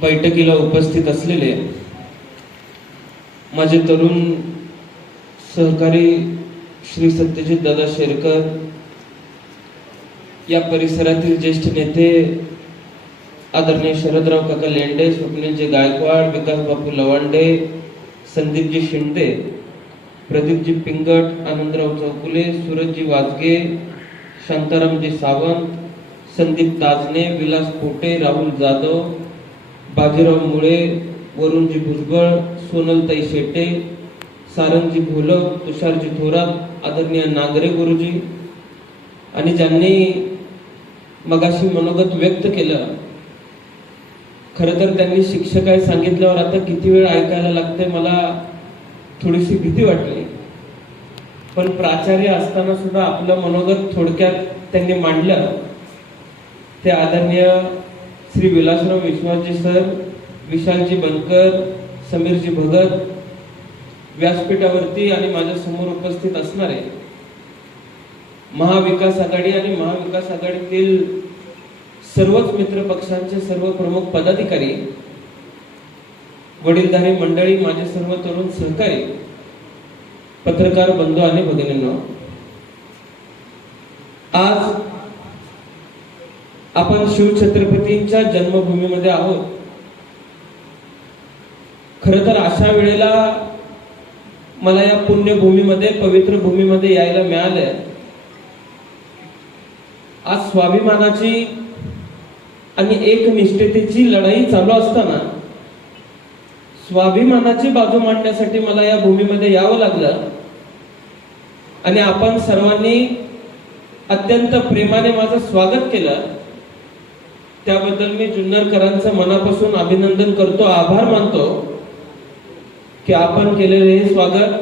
बैठकीला उपस्थित असलेले माझे तरुण सहकारी श्री सत्यजित दादा शेरकर, या परिसरातील ज्येष्ठ नेते आदरणीय शरदराव काका लेंडे, स्वप्नीलजी गायकवाड, विकास बापू लवांडे, संदीपजी शिंदे, प्रदीपजी पिंगट, आनंदराव चौकुले, सूरजजी वाजगे, शांतारामजी सावंत, संदीप ताजने, विलास पोटे, राहुल जाधव, बाजीराव मुळे, वरुणजी भुजबळ, सोनलताई शेटे, सारंगजी घोलप, तुषारजी थोरात, आदरणीय नागरे गुरुजी, आणि ज्यांनी मगाशी मनोगत व्यक्त केलं. खरं तर त्यांनी शिक्षक आहे सांगितल्यावर आता किती वेळ ऐकायला लागते, मला थोडीशी भीती वाटली. पण प्राचार्य असताना सुद्धा आपलं मनोगत थोडक्यात त्यांनी मांडलं. ते आदरणीय श्री विलासराव विश्वासजी सर, विशालजी बनकर, समीरजी भगत, व्यासपीठावरती आणि माझ्या समोर उपस्थित असणारे महाविकास आघाडी आणि महाविकास आघाडीतील सर्वच मित्र पक्षांचे सर्व प्रमुख पदाधिकारी, वडीलधारी मंडळी, माझे सर्व तरुण सहकारी, पत्रकार बंधू आणि भगिनींनो, आज आपण शिवछत्रपतींच्या जन्मभूमीमध्ये आहोत. खरं तर अशा वेळेला मला या पुण्यभूमीमध्ये, पवित्र भूमीमध्ये यायला मिळालंय. आज स्वाभिमानाची आणि एकनिष्ठतेची लढाई चालू असताना स्वाभिमानाची बाजू मांडण्यासाठी मला या भूमीमध्ये यावं लागलं. आणि आपण सर्वांनी अत्यंत प्रेमाने माझं स्वागत केलं. त्याबद्दल मी जुन्नरकरांचं मनापासून अभिनंदन करतो, आभार मानतो की आपण केलेले हे स्वागत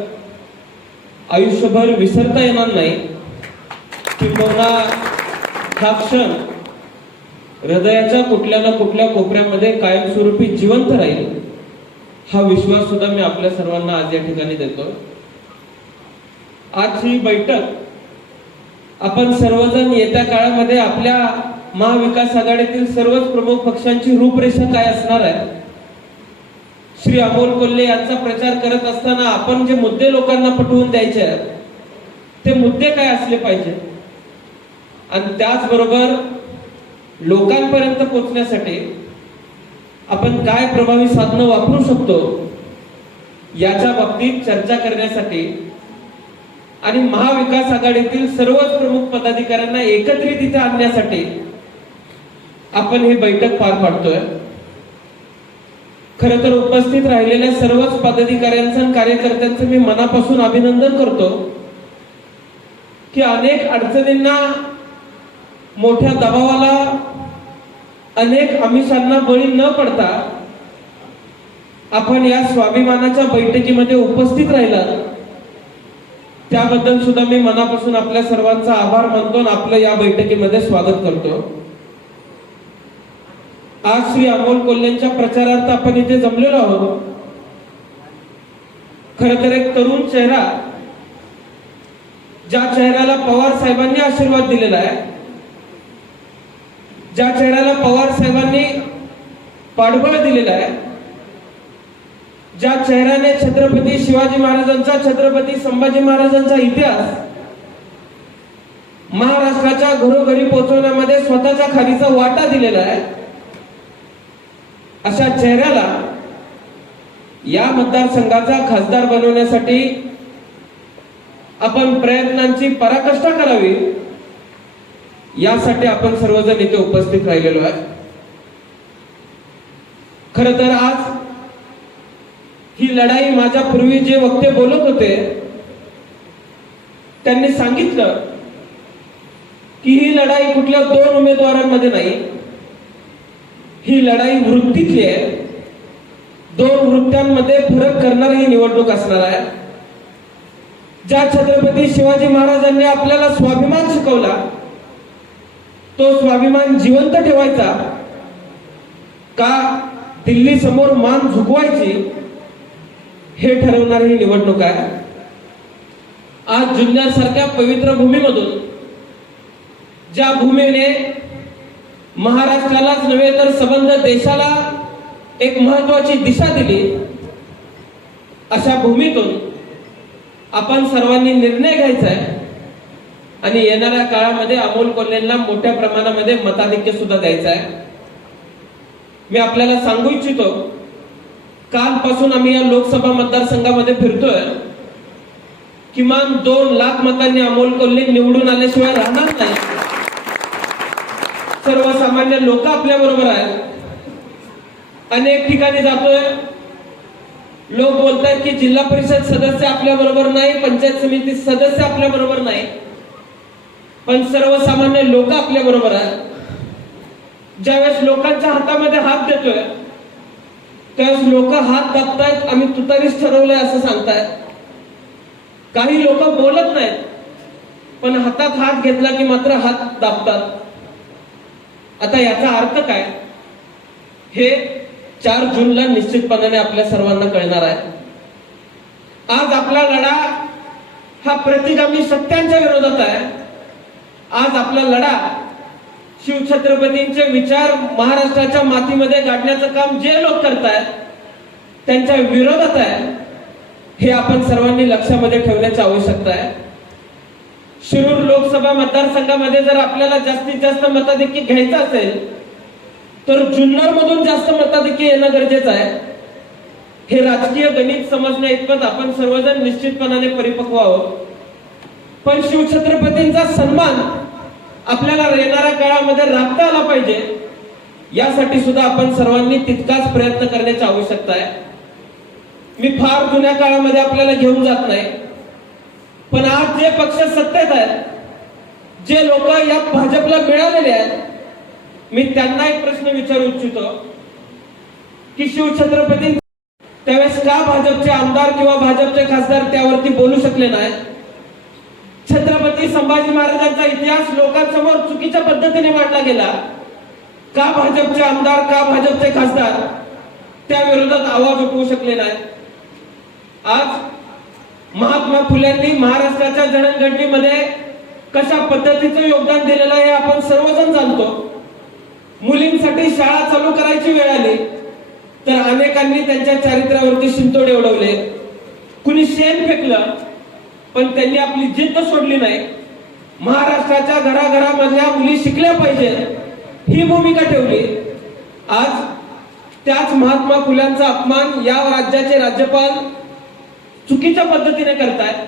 आयुष्यभर विसरता येणार नाही. किंबहुना हा क्षण हृदयाच्या कुठल्या ना कुठल्या कोपऱ्यामध्ये कायमस्वरूपी जिवंत राहील, हा विश्वास सुद्धा मी आपल्या सर्वांना आज या ठिकाणी देतो. आज ही बैठक आपण सर्वजण येत्या काळामध्ये आपल्या महाविकास आघाडीतील सर्वच प्रमुख पक्षांची रूपरेषा काय असणार आहे, श्री अमोल कोल्हे यांचा प्रचार करत असताना आपण जे मुद्दे लोकांना पटवून द्यायचे आहेत ते मुद्दे काय असले पाहिजे, आणि त्याचबरोबर लोकांपर्यंत पोहोचण्यासाठी आपण काय प्रभावी साधनं वापरू शकतो याच्या बाबतीत चर्चा करण्यासाठी आणि महाविकास आघाडीतील सर्वच प्रमुख पदाधिकाऱ्यांना एकत्रित इथे आणण्यासाठी आपण ही बैठक पार पाडतोय. खरं तर उपस्थित राहिलेल्या सर्वच पदाधिकाऱ्यांचं आणि कार्यकर्त्यांचं मी मनापासून अभिनंदन करतो की अनेक अडचणींना, मोठ्या दबावाला, अनेक आमिषांना बळी न पडता आपण या स्वाभिमानाच्या बैठकीमध्ये उपस्थित राहिला. त्याबद्दल सुद्धा मी मनापासून आपल्या सर्वांचा आभार मानतो आणि आपलं या बैठकीमध्ये स्वागत करतो. आज श्री अमोल कोल्हेंच्या प्रचारार्थ आपण इथे जमलेलो आहोत. खरं तर एक तरुण चेहरा, ज्या चेहऱ्याला पवार साहेबांनी आशीर्वाद दिलेला आहे, ज्या चेहऱ्याला पवार साहेबांनी पाठबळ दिलेला आहे, ज्या चेहऱ्याने छत्रपती शिवाजी महाराजांचा, छत्रपती संभाजी महाराजांचा इतिहास महाराष्ट्राच्या घरोघरी पोहोचवण्यामध्ये स्वतःच्या खालीचा वाटा दिलेला आहे, अशा चेहऱ्याला या मतदारसंघाचा खासदार बनवण्यासाठी आपण प्रयत्नांची पराकाष्ठा करावी, यासाठी आपण सर्वजण इथे उपस्थित राहिलेलो आहे. खरं तर आज ही लढाई, माझ्या पूर्वी जे वक्ते बोलत होते त्यांनी सांगितलं की ही लढाई कुठल्या दोन उमेदवारांमध्ये नाही, ही लढाई वृत्तीतली आहे. दोन वृत्त्यांमध्ये फरक करणारी ही निवडणूक असणार आहे. ज्या छत्रपती शिवाजी महाराजांनी आपल्याला स्वाभिमान शिकवला, तो स्वाभिमान जिवंत ठेवायचा का दिल्ली समोर मान झुकवायची, हे ठरवणारी ही निवडणूक आहे. आज जुन्नर सारख्या पवित्र भूमीमधून, ज्या भूमीने महाराष्ट्रालाच नव्हे तर संबंध देशाला एक महत्वाची दिशा दिली, अशा भूमीतून आपण सर्वांनी निर्णय घ्यायचा आहे आणि येणाऱ्या काळामध्ये अमोल कोल्हेंना मोठ्या प्रमाणामध्ये मताधिक्य सुद्धा द्यायचं आहे. मी आपल्याला सांगू इच्छितो, कालपासून आम्ही या लोकसभा मतदारसंघामध्ये फिरतोय. किमान 2 लाख मतांनी अमोल कोल्हे निवडून आल्याशिवाय राहणार नाही. सर्वसामान्य लोक आपल्या बरोबर आहेत. अनेक ठिकाणी जातोय, लोक बोलतात की जिल्हा परिषद सदस्य आपल्या बरोबर नाही, पंचायत समिती सदस्य आपल्या बरोबर नाही, पण सर्वसामान्य लोक आपल्या बरोबर आहेत. ज्यावेळेस लोकांच्या हातामध्ये हात देतोय त्यावेळेस लोक हात दाबतायत, आम्ही तुतारीच ठरवलंय असं सांगतायत. काही लोक बोलत नाहीत, पण हातात हात घेतला की मात्र हात दाबतात. आता याचा अर्थ काय हे 4 जूनला निश्चितपणाने आपल्या सर्वांना कळणार आहे. आज आपला लढा हा प्रतिगामी सत्यांच्या विरोधात आहे. आज आपला लढा शिवछत्रपतींचे विचार महाराष्ट्राच्या मातीमध्ये गाडण्याचं काम जे लोक करतायत त्यांच्या विरोधात आहे. हे आपण सर्वांनी लक्षामध्ये ठेवण्याची आवश्यकता आहे. शिरूर लोकसभा मतदारसंघामध्ये जर आपल्याला जास्तीत जास्त मताधिक्य घ्यायचं असेल तर जुन्नर मधून जास्त मताधिक्य येणं गरजेचं आहे. हे राजकीय गणित समजण्या इतपत आपण सर्वजण निश्चितपणाने परिपक्व आहोत. पण शिवछत्रपतींचा सन्मान आपल्याला येणाऱ्या काळामध्ये राखता आला पाहिजे, यासाठी सुद्धा आपण सर्वांनी तितकाच प्रयत्न करण्याची आवश्यकता आहे. मी फार जुन्या काळामध्ये आपल्याला घेऊन जात नाही, पण आज जे पक्ष सत्तेत आहेत, जे लोक या भाजपला मिळालेले आहेत, मी त्यांना एक प्रश्न विचारू इच्छितो की शिवछत्रपती त्यावेळेस का भाजपचे आमदार किंवा भाजपचे खासदार त्यावरती बोलू शकले नाहीत? छत्रपती संभाजी महाराजांचा इतिहास लोकांसमोर चुकीच्या पद्धतीने मांडला गेला. का भाजपचे आमदार, का भाजपचे खासदार त्या विरोधात आवाज उठवू शकले नाहीत? आज महात्मा फुल्यांनी महाराष्ट्राच्या जडणघडणीमध्ये कशा पद्धतीचं योगदान दिलेलं आहे आपण सर्वजण जाणतो. मुलींसाठी शाळा चालू करायची वेळ आली तर अनेकांनी त्यांच्या चारित्र्यावरती शिंतोडे उडवले, कुणी शेण फेकलं, पण त्यांनी आपली जिद्द सोडली नाही. महाराष्ट्राच्या घराघरामधल्या मुली शिकल्या पाहिजेत ही भूमिका ठेवली. आज त्याच महात्मा फुल्यांचा अपमान या राज्याचे राज्यपाल चुकीच्या पद्धतीने करतायत,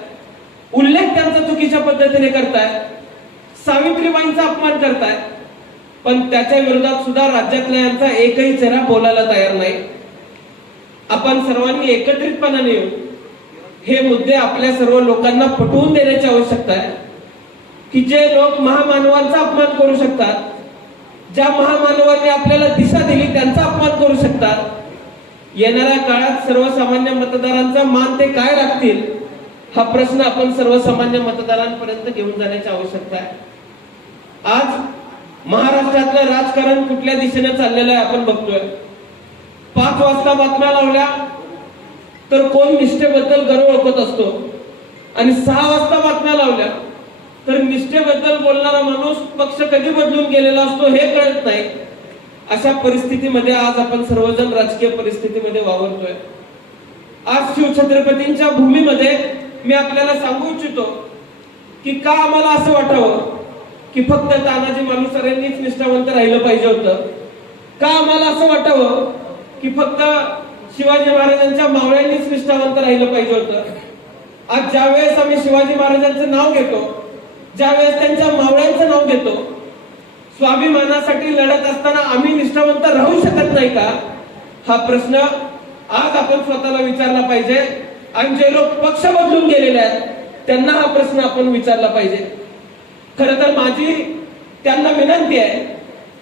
उल्लेख त्यांचा चुकीच्या पद्धतीने करतायत, सावित्रीबाईंचा अपमान करतायत, पण त्याच्या विरोधात सुद्धा राज्यातल्या यांचा एकही चेहरा बोलायला तयार नाही. आपण सर्वांनी एकत्रितपणाने येऊ हे मुद्दे आपल्या सर्व लोकांना पटवून देण्याची आवश्यकता आहे की जे लोक महामानवांचा अपमान करू शकतात, ज्या महामानवांनी आपल्याला दिशा दिली त्यांचा अपमान करू शकतात, येणाऱ्या काळात सर्वसामान्य मतदारांचा मान ते काय राखतील हा प्रश्न आपण सर्वसामान्य मतदारांपर्यंत घेऊन जाण्याची आवश्यकता आहे. आज महाराष्ट्रातलं राजकारण कुठल्या दिशेने चाललेलं आहे आपण बघतोय. 5 वाजता बातम्या लावल्या तर कोण निष्ठेबद्दल गर्व ओळखत असतो आणि 6 वाजता बातम्या लावल्या तर निष्ठेबद्दल बोलणारा माणूस पक्ष कधी बदलून गेलेला असतो हे कळत नाही. अशा परिस्थितीमध्ये आज आपण सर्वजण राजकीय परिस्थितीमध्ये वावरतोय. आज शिवछत्रपतींच्या भूमीमध्ये मी आपल्याला सांगू इच्छितो की का आम्हाला असं वाटावं की फक्त तानाजी मालुसरेंनीच निष्ठावंत राहिलं पाहिजे होतं, का आम्हाला असं वाटावं की फक्त शिवाजी महाराजांच्या मावळ्यांनीच निष्ठावंत राहिलं पाहिजे होतं. आज ज्या वेळेस आम्ही शिवाजी महाराजांचं नाव घेतो, ज्या वेळेस त्यांच्या मावळ्यांचं नाव घेतो, स्वाभिमानासाठी लढत असताना आम्ही निष्ठावंत राहू शकत नाही का हा प्रश्न आज आपण स्वतःला विचारला पाहिजे. आणि जे लोक पक्ष बदलून गेलेले आहेत त्यांना हा प्रश्न आपण विचारला पाहिजे. खरं तर माझी त्यांना विनंती आहे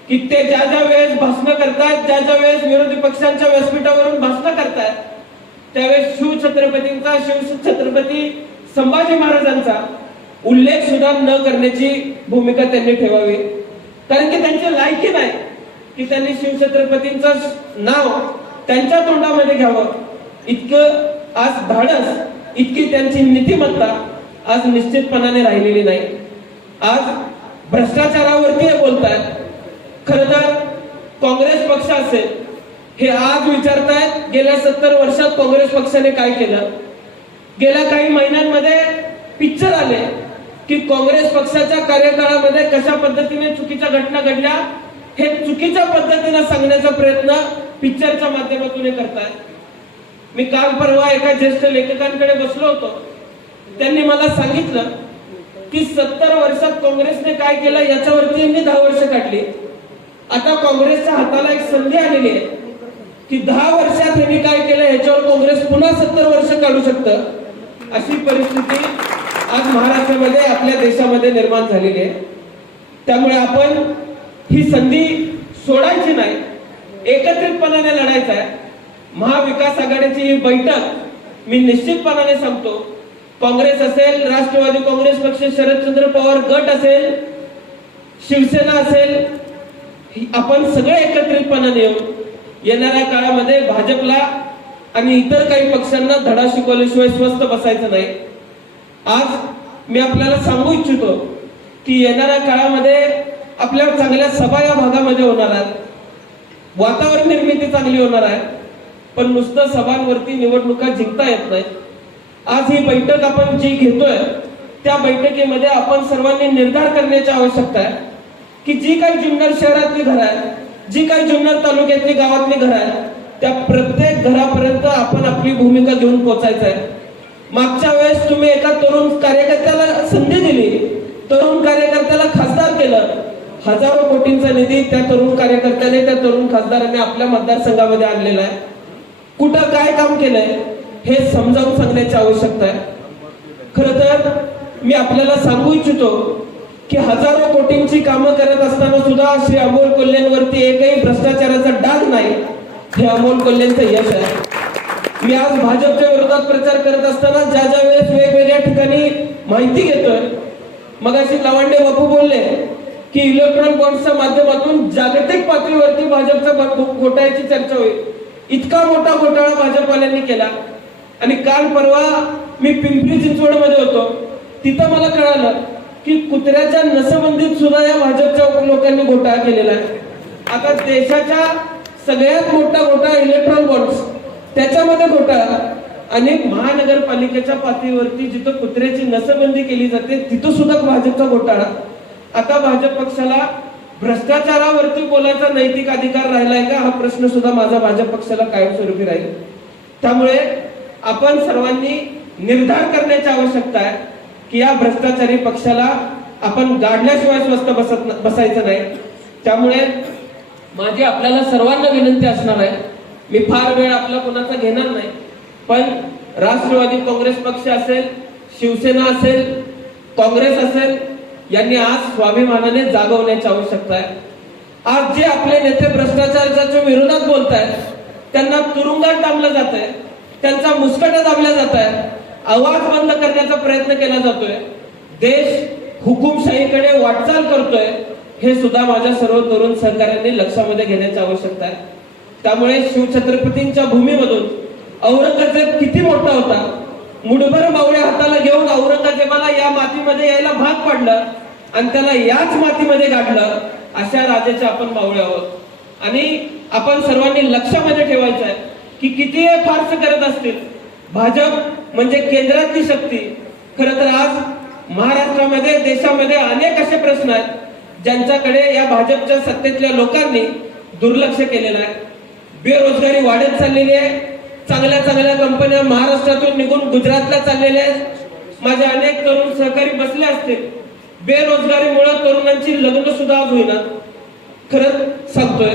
की ते ज्या ज्या वेळेस भाषण करतात, ज्या ज्या वेळेस विरोधी पक्षांच्या व्यासपीठावरून भाषण करतात त्यावेळेस शिवछत्रपतींचा, शिवछत्रपती संभाजी महाराजांचा उल्लेख सुद्धा न करण्याची भूमिका त्यांनी ठेवावी. कारण की त्यांची लायकी नाही की त्यांनी शिवछत्रपतींचं नाव त्यांच्या तोंडामध्ये घ्यावं. इतकं आज धाडस, इतकी त्यांची नीतिमत्ता आज निश्चितपणाने राहिलेली नाही. आज भ्रष्टाचारावरती बोलतात. खरं तर काँग्रेस पक्ष असेल हे आज विचारतायत गेल्या 70 वर्षात काँग्रेस पक्षाने काय केलं. गेल्या काही महिन्यांमध्ये पिक्चर आले की काँग्रेस पक्षाच्या कार्यकाळामध्ये कशा पद्धतीने चुकीच्या घटना घडल्या हे चुकीच्या पद्धतीने सांगण्याचा प्रयत्न पिक्चरच्या माध्यमातून करतायत. मी काल परवा एका ज्येष्ठ लेखकांकडे बसलो होतो. त्यांनी मला सांगितलं की 70 वर्षात काँग्रेसने काय केलं याच्यावरती यांनी 10 वर्ष काढली. आता काँग्रेसच्या हाताला एक संधी आलेली आहे की 10 वर्षात यांनी काय केलं याच्यावर काँग्रेस पुन्हा 70 वर्ष काढू शकतं. अशी परिस्थिती आज महाराष्ट्रामध्ये आपल्या देशामध्ये निर्माण झालेली आहे. त्यामुळे आपण ही संधी सोडायची नाही, एकत्रितपणाने लढायचं आहे. महाविकास आघाडीची ही बैठक मी निश्चितपणाने सांगतो, काँग्रेस असेल, राष्ट्रवादी काँग्रेस पक्ष, शरदचंद्र पवार गट असेल, शिवसेना असेल, आपण सगळे एकत्रितपणाने येऊन येणाऱ्या काळामध्ये भाजपला आणि इतर काही पक्षांना धडा शिकवल्याशिवाय स्वस्थ बसायचं नाही. आज मी आपल्याला सांगू इच्छितो की येणाऱ्या काळामध्ये आपल्या चांगल्या सभा या भागामध्ये होणार आहेत, वातावरण निर्मिती चांगली होणार आहे, पण नुसतं सभांवरती निवडणुका जिंकता येत नाही. आज ही बैठक आपण जी घेतोय त्या बैठकीमध्ये आपण सर्वांनी निर्धार करण्याची आवश्यकता आहे की जी काही जुन्नर शहरातली घरं आहेत, जी काही जुन्नर तालुक्यातली गावातली घरं आहेत, त्या प्रत्येक घरापर्यंत आपण आपली भूमिका घेऊन पोहोचायचं आहे. मागच्या वेळेस तुम्ही एका तरुण कार्यकर्त्याला संधी दिली, तरुण कार्यकर्त्याला खासदार केलं, हजारो कोटींचा निधी त्या तरुण कार्यकर्त्याने, त्या तरुण खासदाराने आपल्या मतदारसंघामध्ये आणलेला आहे. कुठं काय काम केलंय हे समजावून सांगण्याची आवश्यकता आहे. खरं तर मी आपल्याला सांगू इच्छितो की हजारो कोटींची कामं करत असताना सुद्धा श्री अमोल कोल्हेंवरती एकही भ्रष्टाचाराचा डाग नाही, हे अमोल कोल्हेंचं यश आहे. मी आज भाजपच्या विरोधात प्रचार करत असताना ज्या ज्या वेळेस वेगवेगळ्या ठिकाणी माहिती घेतोय, मगाशी लवांडे बापू बोलले की इलेक्ट्रॉनिक बॉन्ड्सच्या माध्यमातून जागतिक पातळीवरती भाजपच्या घोटाळ्याची चर्चा होईल. इतका मोठा घोटाळा भाजपवाल्यांनी केला. आणि काल परवा मी पिंपरी चिंचवड मध्ये होतो, तिथं मला कळालं की कुत्र्याच्या नसबंदीत सुद्धा या भाजपच्या लोकांनी घोटाळा केलेला आहे. आता देशाच्या सगळ्यात मोठा घोटाळा इलेक्ट्रॉनिक बॉन्ड्स, त्याच्यामध्ये घोटाळा. आणि महानगरपालिकेच्या पातळीवरती जिथं कुत्र्याची नसबंदी केली जाते तिथं सुद्धा भाजपचा घोटाळा. आता भाजप पक्षाला भ्रष्टाचारावरती बोलायचा नैतिक अधिकार राहिलाय का, हा प्रश्न सुद्धा माझा भाजप पक्षाला कायमस्वरूपी राहील. त्यामुळे आपण सर्वांनी निर्धार करण्याची आवश्यकता आहे की या भ्रष्टाचारी पक्षाला आपण गाडल्याशिवाय स्वस्थ बसायचं नाही. त्यामुळे माझी आपल्याला सर्वांना विनंती असणार आहे, मी फार वेळ आपला कोणाचा घेणार नाही, पण राष्ट्रवादी काँग्रेस पक्ष असेल, शिवसेना असेल, काँग्रेस असेल, यांनी आज स्वाभिमानाने जागवण्याची आवश्यकता आहे. आज जे आपले नेते भ्रष्टाचाराच्या विरोधात बोलतायत त्यांना तुरुंगात डांबलं जात आहे, त्यांचा मुस्कटा दाबला जात आहे, आवाज बंद करण्याचा प्रयत्न केला जातोय, देश हुकुमशाहीकडे वाटचाल करतोय, हे सुद्धा माझ्या सर्व तरुण सहकाऱ्यांनी लक्षामध्ये घेण्याची आवश्यकता आहे. त्यामुळे शिवछत्रपतींच्या भूमीमधून औरंगजेब किती मोठा होता, मुठभर मावळे हाताला घेऊन औरंगजेबाला या मातीमध्ये यायला भाग पडलं आणि त्याला याच मातीमध्ये गाडलं, अशा राजाचे आपण मावळे आहोत. आणि आपण सर्वांनी लक्षामध्ये ठेवायचं आहे की किती फारसं करत असतील, भाजप म्हणजे केंद्रातली शक्ती. खरं तर आज महाराष्ट्रामध्ये, देशामध्ये अनेक असे प्रश्न आहेत ज्यांच्याकडे या भाजपच्या सत्तेतल्या लोकांनी दुर्लक्ष केलेलं आहे. बेरोजगारी वाढत चाललेली आहे, चांगल्या चांगल्या कंपन्या महाराष्ट्रातून निघून गुजरातला चाललेल्या आहेत. माझे अनेक तरुण सहकारी बसले असतील, बेरोजगारीमुळे तरुणांची लग्न सुद्धा होईना. खरंच सांगतोय,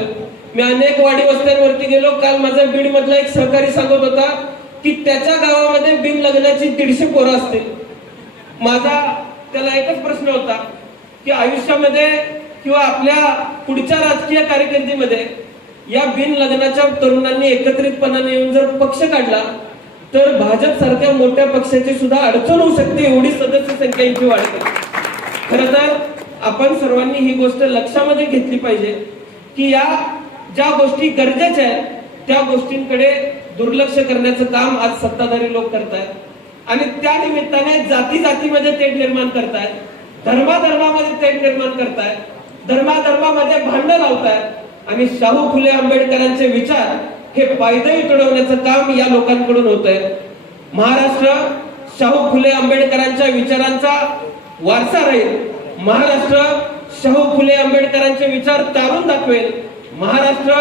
मी अनेक वाडी वस्त्यांवरती गेलो. काल माझा बीड मधला एक सहकारी सांगत होता की त्याच्या गावामध्ये बिन लग्नाची 150 पोरं असतील. माझा त्याला एकच प्रश्न होता की आयुष्यामध्ये किंवा आपल्या पुढच्या राजकीय कारकिर्दीमध्ये या बिन लग्नाच्या तरुणांनी एकत्रितपणाने येऊन जर पक्ष काढला तर भाजप सारख्या मोठ्या पक्षाची सुद्धा अडचण होऊ शकते, एवढी सदस्य संख्या यांची वाढते. खरं तर आपण सर्वांनी ही गोष्ट लक्षामध्ये घेतली पाहिजे की या ज्या गोष्टी गरजेच्या आहेत त्या गोष्टींकडे दुर्लक्ष करण्याचं काम आज सत्ताधारी लोक करतायत. आणि त्या निमित्ताने जाती जातीमध्ये तेढ निर्माण करतायत, धर्माधर्मामध्ये तेढ निर्माण करतायत, धर्माधर्मामध्ये भांडण लावतायत. आणि शाहू फुले आंबेडकरांचे विचार हे पायदळी तुडवण्याचं काम या लोकांकडून होत आहे. महाराष्ट्र शाहू फुले आंबेडकरांच्या विचारांचा वारसा राहील. महाराष्ट्र शाहू फुले आंबेडकरांचे विचार तारून दाखवेल. महाराष्ट्र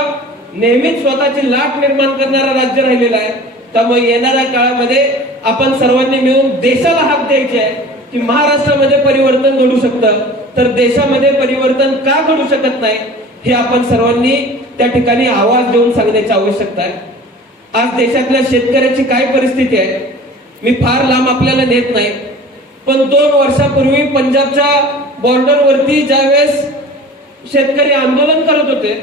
नेहमीच स्वतःची लाट निर्माण करणारा राज्य राहिलेला आहे. त्यामुळे येणाऱ्या काळामध्ये आपण सर्वांनी मिळून देशाला हाक द्यायची आहे की महाराष्ट्रामध्ये परिवर्तन घडू शकतं, तर देशामध्ये परिवर्तन का घडू शकत नाही हे आपण सर्वांनी त्या ठिकाणी आवाज देऊन सांगण्याची आवश्यकता आहे. आज देशातल्या शेतकऱ्याची काय परिस्थिती आहे मी फार लांब आपल्याला नेत नाही, पण 2 वर्षापूर्वी पंजाबच्या बॉर्डरवरती ज्यावेळेस शेतकरी आंदोलन करत होते,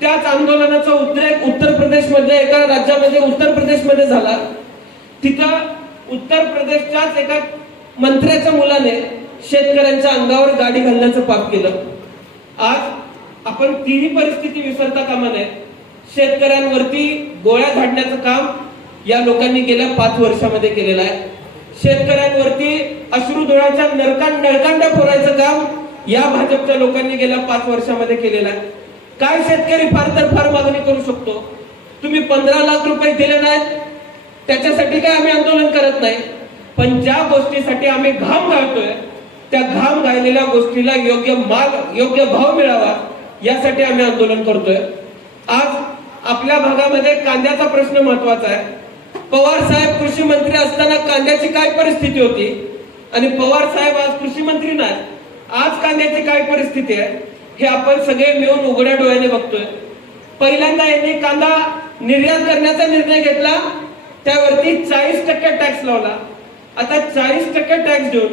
त्याच आंदोलनाचा उद्रेक उत्तर प्रदेशमध्ये एका राज्यामध्ये उत्तर प्रदेशमध्ये झाला. तिथं उत्तर प्रदेशच्याच एका मंत्र्याच्या मुलाने शेतकऱ्यांच्या अंगावर गाडी घालण्याचं पाप केलं. आज आपण तीही परिस्थिती विसरता कामा नये. शेतकऱ्यांवरती गोळ्या झाडण्याचं काम या लोकांनी गेल्या 5 वर्षामध्ये केलेलं आहे. शेतकऱ्यांवरती अश्रुधुराच्या नळकांड्या फोडायचं काम या भाजपच्या लोकांनी गेल्या 5 वर्षामध्ये केलेलं आहे. काय शेतकरी फार तर फार मागणी करू शकतो? तुम्ही 15 लाख रुपये दिले नाहीत त्याच्यासाठी काय आम्ही आंदोलन करत नाही, पण ज्या गोष्टीसाठी आम्ही घाम गाळतोय त्या घाम गाळलेल्या गोष्टीला योग्य भाव मिळावा यासाठी आम्ही आंदोलन करतोय. आज आपल्या भागामध्ये कांद्याचा प्रश्न महत्वाचा आहे. पवार साहेब कृषी मंत्री असताना कांद्याची काय परिस्थिती होती आणि पवार साहेब आज कृषी मंत्री नाही, आज कांद्याची काय परिस्थिती आहे हे आपण सगळे मिळून उघड्या डोळ्याने बघतोय. पहिल्यांदा यांनी कांदा निर्यात करण्याचा निर्णय घेतला, त्यावरती 40% टॅक्स लावला. आता 40% टॅक्स देऊन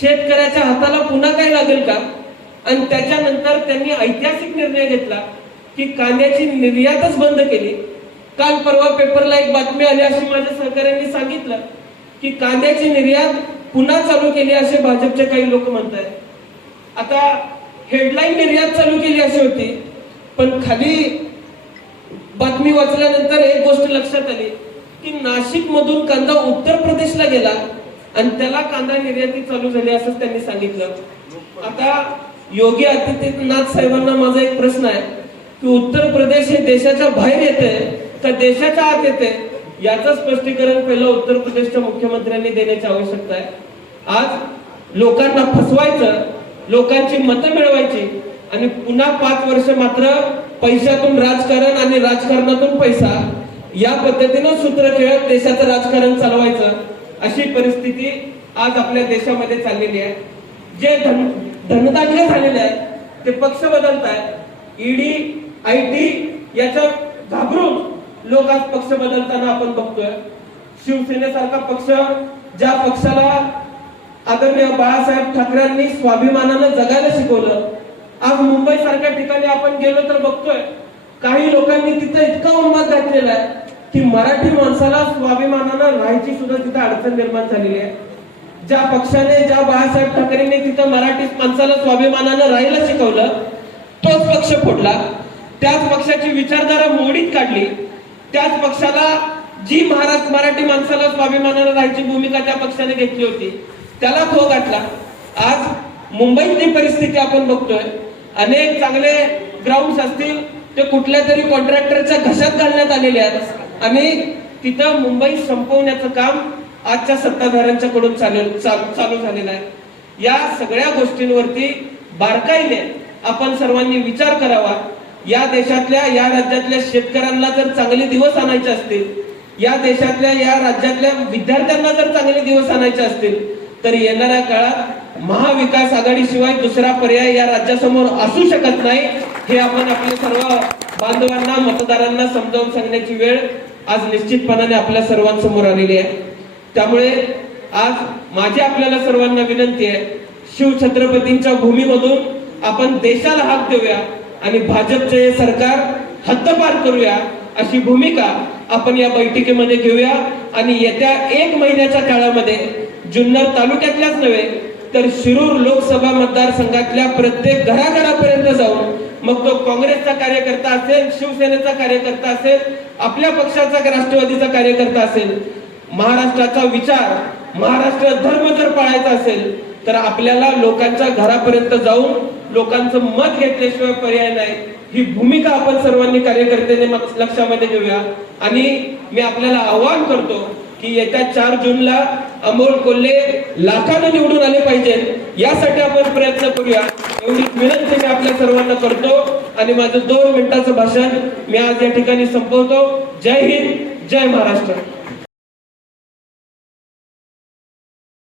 शेतकऱ्याच्या हाताला पुन्हा काय लागेल का? आणि त्याच्यानंतर त्यांनी ऐतिहासिक निर्णय घेतला की कांद्याची निर्यातच बंद केली. काल परवा पेपरला एक बातमी आली, अशी माझ्या सहकाऱ्यांनी सांगितलं की कांद्याची निर्यात पुन्हा चालू केली असे भाजपचे काही लोक म्हणतात. आता हेडलाईन निर्यात चालू केली अशी होती, पण खाली बातमी वाचल्यानंतर एक गोष्ट लक्षात आली की नाशिक मधून कांदा उत्तर प्रदेशला गेला आणि त्याला कांदा निर्याती चालू झाली असं त्यांनी सांगितलं. आता योगी आदित्यनाथ साहेबांना माझा एक प्रश्न आहे की उत्तर प्रदेश हे देशाच्या बाहेर येते का देशाच्या आत येते, याचं स्पष्टीकरण पहिलं उत्तर प्रदेशच्या मुख्यमंत्र्यांनी देण्याची आवश्यकता आहे. आज लोकांना फसवायचं, लोकांची मतं मिळवायची आणि पुन्हा 5 वर्ष मात्र पैशातून राजकारण आणि राजकारणातून पैसा या पद्धतीनं सूत्र खेळत देशाचं राजकारण चालवायचं, अशी परिस्थिती आज आपल्या देशामध्ये चाललेली आहे. जे धनदान्य झालेले आहेत ते पक्ष बदलत आहेत. ईडी आयटी याच्या घाबरून लोक आज पक्ष बदलताना आपण बघतोय. शिवसेनेसारखा पक्ष, ज्या पक्षाला आदरणीय बाळासाहेब ठाकरेंनी स्वाभिमानानं जगायला शिकवलं, आज मुंबई सारख्या ठिकाणी आपण गेलो तर बघतोय काही लोकांनी तिथं इतका उन्माद घातलेला आहे की मराठी माणसाला स्वाभिमानानं राहायची सुद्धा तिथं अडचण निर्माण झालेली आहे. ज्या पक्षाने, ज्या बाळासाहेब ठाकरेंनी तिथं मराठी माणसाला स्वाभिमानानं राहायला शिकवलं, तोच पक्ष फोडला. त्याच पक्षाची विचारधारा मोडीत काढली. त्याच पक्षाला जी मराठी माणसाला स्वाभिमानानं राहायची भूमिका त्या पक्षाने घेतली होती त्याला खो गाठला. आज मुंबईतली परिस्थिती आपण बघतोय. अनेक चांगले ग्राउंड असतील ते कुठल्या तरी कॉन्ट्रॅक्टरच्या घशात घालण्यात आलेले आहेत आणि तिथं मुंबई संपवण्याचं काम आजच्या सत्ताधाऱ्यांच्या कडून चालू झालेलं आहे. या सगळ्या गोष्टींवरती बारकाईने आपण सर्वांनी विचार करावा. या देशातल्या, या राज्यातल्या शेतकऱ्यांना जर चांगले दिवस आणायचे असतील, या देशातल्या, या राज्यातल्या विद्यार्थ्यांना जर चांगले दिवस आणायचे असतील, तर येणाऱ्या काळात महाविकास आघाडीशिवाय दुसरा पर्याय या राज्यासमोर असू शकत नाही. हे आपण आपल्या सर्व बांधवांना, मतदारांना समजावून सांगण्याची वेळ आज निश्चितपणाने आपल्या सर्वांसमोर आलेली आहे. त्यामुळे आज माझी आपल्याला सर्वांना विनंती आहे, शिवछत्रपतींच्या भूमीमधून आपण देशाला हाक देऊया आणि भाजपचे सरकार हद्दपार करूया अशी भूमिका आपण या बैठकीमध्ये घेऊया. आणि येत्या 1 महिन्याच्या काळामध्ये जुन्नर तालुक्यातल्याच नव्हे तर शिरूर लोकसभा मतदारसंघातल्या प्रत्येक घराघरापर्यंत जाऊन, मग तो काँग्रेसचा कार्यकर्ता असेल, शिवसेनेचा कार्यकर्ता असेल, आपल्या पक्षाचा राष्ट्रवादीचा कार्यकर्ता असेल, महाराष्ट्राचा विचार, महाराष्ट्र धर्म जर पाळायचा असेल तर आपल्याला लोकांच्या घरापर्यंत जाऊन लोकांचं मत घेतल्याशिवाय पर्याय नाही. ही भूमिका आपण सर्वांनी कार्यकर्त्यांनी लक्षामध्ये घेऊया. आणि मी आपल्याला आवाहन करतो की येत्या 4 जूनला अमोल कोल्हे लाखांना निवडून आले पाहिजेत, यासाठी आपण प्रयत्न करूया, एवढी विनंती मी आपल्या सर्वांना करतो. आणि माझं 2 मिनिटाचं भाषण मी आज या ठिकाणी संपवतो. जय हिंद, जय महाराष्ट्र.